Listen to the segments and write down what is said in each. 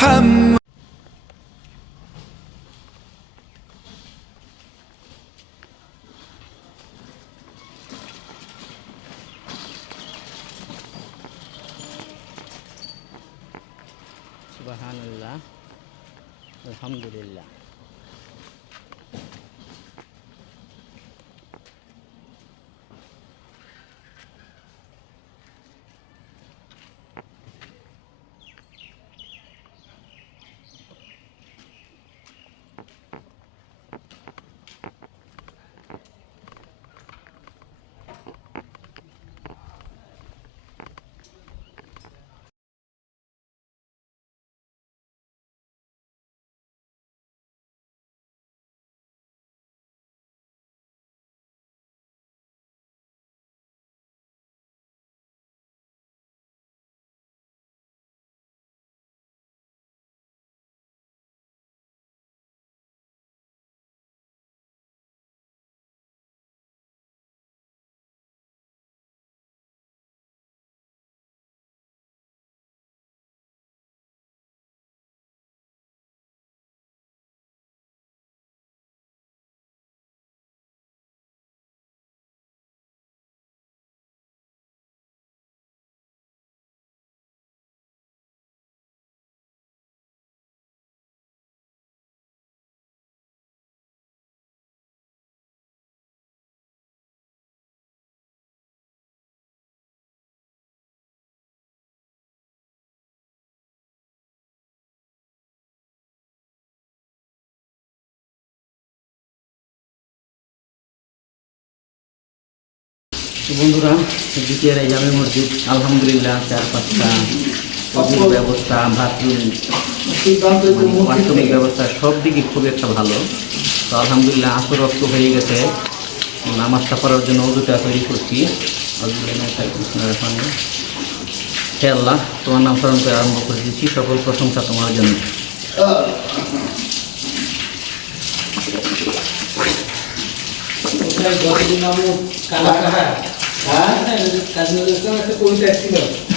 محمد سبحان الله والحمد لله বন্ধুরা, দ্বিতীয় জামে মসজিদ, আলহামদুলিল্লাহ চার পাঁচটা অপুর ব্যবস্থা বাথরুম বাথরুমের ব্যবস্থা, সব দিকে খুব একটা ভালো। তো আলহামদুলিল্লাহ আসর রক্ত হয়ে গেছে। নামাজটা পড়ার জন্য অজুটা তৈরি করছি। হে আল্লাহ তোমার নাম করে আরম্ভ করে দিচ্ছি। সকল প্রশংসা তোমার জন্য।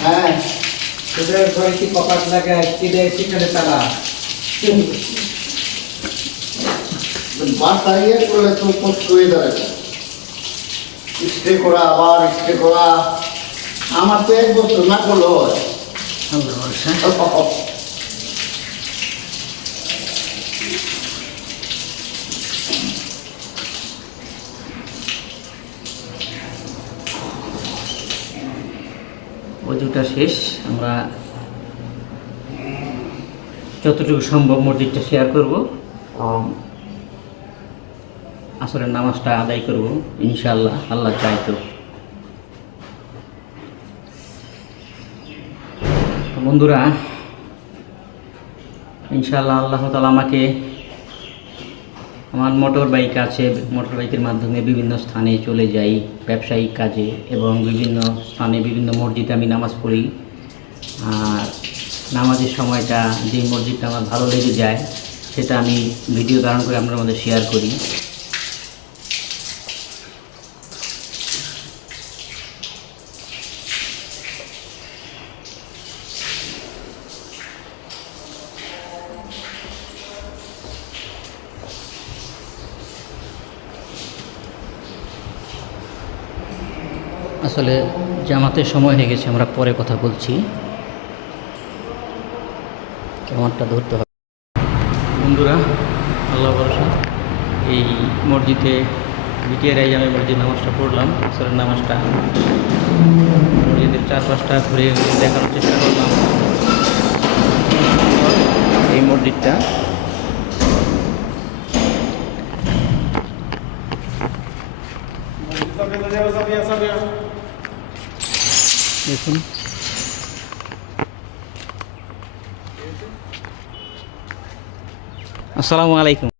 হ্যাঁ? তোদের ঘরে কি কপাট লাগায় কি দেয়? সেখানে তারা। বাসাইয়ে করলে তো হয়ে দাঁড়াবে স্টে করা আবার স্টে করা। আমার তো এক বছর না করল হয়। আল্লাহ শেষ। আমরা যতটুকু সম্ভব মসজিদটা শেয়ার করব। আসরের নামাজটা আদায় করব, ইনশাআল্লাহ। আল্লাহ চাই তো। বন্ধুরা, ইনশাআল্লাহ আল্লাহ তালা আমাকে আমার মোটর বাইক আছে মোটর বাইকের মাধ্যমে বিভিন্ন স্থানে চলে যাই, ব্যবসায়িক কাজে এবং বিভিন্ন স্থানে বিভিন্ন মসজিদে আমি নামাজ পড়ি। আর নামাজের সময়টা যে মসজিদটা আমার ভালো লেগে যায়, সেটা আমি ভিডিও ধারণ করে আপনার মধ্যে শেয়ার করি। আসলে জামাতের সময় হয়ে গেছে, আমরা পরে কথা বলছি। কেমনটা ধরতে হবে। বন্ধুরা, আল্লাহ ভরসা, এই মসজিদে বিটিআর আমি মসজিদ নামাজটা পড়লাম, আসরের নামাজটা মসজিদের চার পাঁচটা ঘুরে ঘুরে দেখানোর চেষ্টা করলাম। এই মসজিদটা দেখুন। আসসালামু আলাইকুম।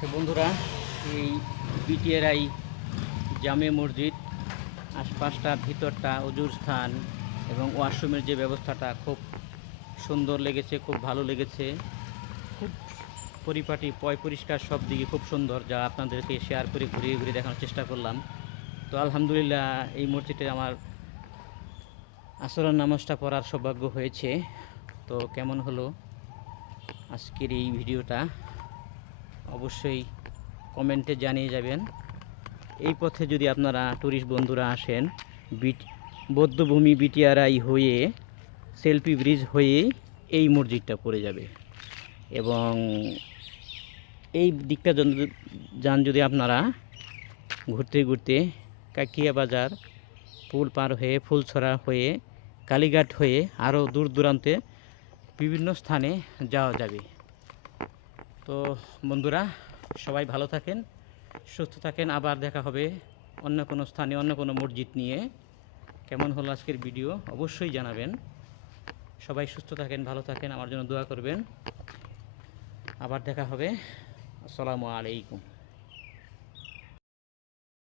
তো বন্ধুরা, এই বিটিআরআই জামে মসজিদ, আশপাশটা, ভিতরটা অজুর স্থান এবং ওয়াশরুমের যে ব্যবস্থাটা খুব সুন্দর লেগেছে, খুব ভালো লেগেছে, খুব পরিপাটি, পয় পরিষ্কার সব দিকে খুব সুন্দর, যা আপনাদেরকে শেয়ার করে ঘুরিয়ে ঘুরিয়ে দেখানোর চেষ্টা করলাম। তো আলহামদুলিল্লাহ, এই মসজিদে আমার আসরের নামাজটা পড়ার সৌভাগ্য হয়েছে। তো কেমন হলো আজকের এই ভিডিওটা? অবশ্যই কমেন্টে জানিয়ে যাবেন। এই পথে যদি আপনারা ট্যুরিস্ট বন্ধুরা আসেন, বিট, বৌদ্ধভূমি বিটিআরআই হয়ে, সেলফি ব্রিজ হয়ে এই মসজিদটা পড়ে যাবে। এবং এই দিকটা যান যদি আপনারা ঘুরতে ঘুরতে কাকিয়া বাজার, পুল পার হয়ে, ফুলছড়া হয়ে, কালীঘাট হয়ে আরও দূর দূরান্তে বিভিন্ন স্থানে যাওয়া যাবে। তো বন্ধুরা, সবাই ভালো থাকেন, সুস্থ থাকেন। আবার দেখা হবে অন্য কোনো স্থানে, অন্য কোনো মসজিদ নিয়ে। কেমন হলো আজকের ভিডিও অবশ্যই জানাবেন। সবাই সুস্থ থাকেন, ভালো থাকেন, আমার জন্য দোয়া করবেন। আবার দেখা হবে। আসসালামু আলাইকুম।